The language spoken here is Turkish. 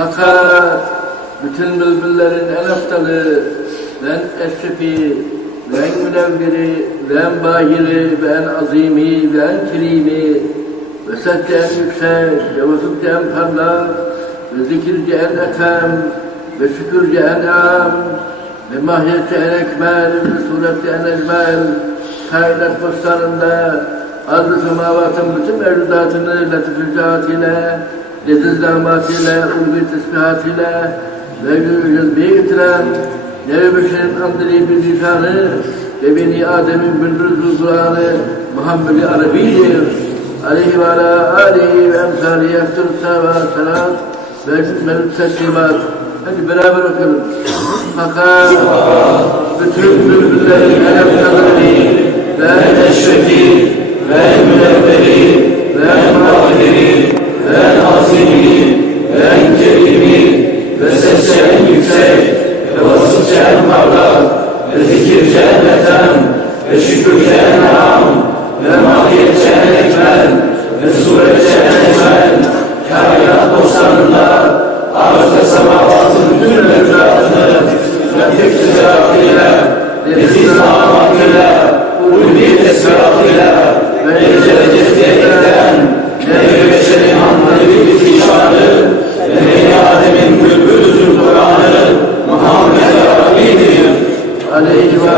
Fakat bütün bülbüllerin en aftalı ve en eşrefi ve en münevviri ve en bahiri ve en azimi ve en kerimi ve sesçe en yüksek ve vasıfça en parlak ve zikirce en etem ve şükürce en am ve mahiyetçe en ekmel ve suretçe en ecmel kainat bostanında arz-ı semavatın bütün mevcudatını latif-ı leziz damatıyla, ulvi tesbihatıyla ve cezbeye getiren Nebi Beşer'in andiri bir lisanı ve Beni Adem'in bülbül Kur'an'ı Muhammed-i Arabi'dir. Aleyhi ve ala alihi ve emsalihi eftirüssâ ve salat ve cüzmelü teslimat. Hadi beraber okuyalım. Fakat bütün bülbüllerin en eftalıdır ve en eşrefi ve en münevveri ve en mahiri ve en azimi ve en kerimi ve sesçe en yüksek ve vasıfça en parlak ve zikirce en etem ve şükürce en am ve mahiyetçe en ekmel ve suretçe en ecmel kainat bostanında arz-ı semavatın bütün mevcudatını latif ticaretıyla, leziz damatıyla, ulvi tesbihatıyla ve dereceye getiren Nebi Beşer'in andiri bir zişanı ve Beni Adem'in bülbül Kur'an'ı Muhammed-i Arabi'dir. Aleyhi ve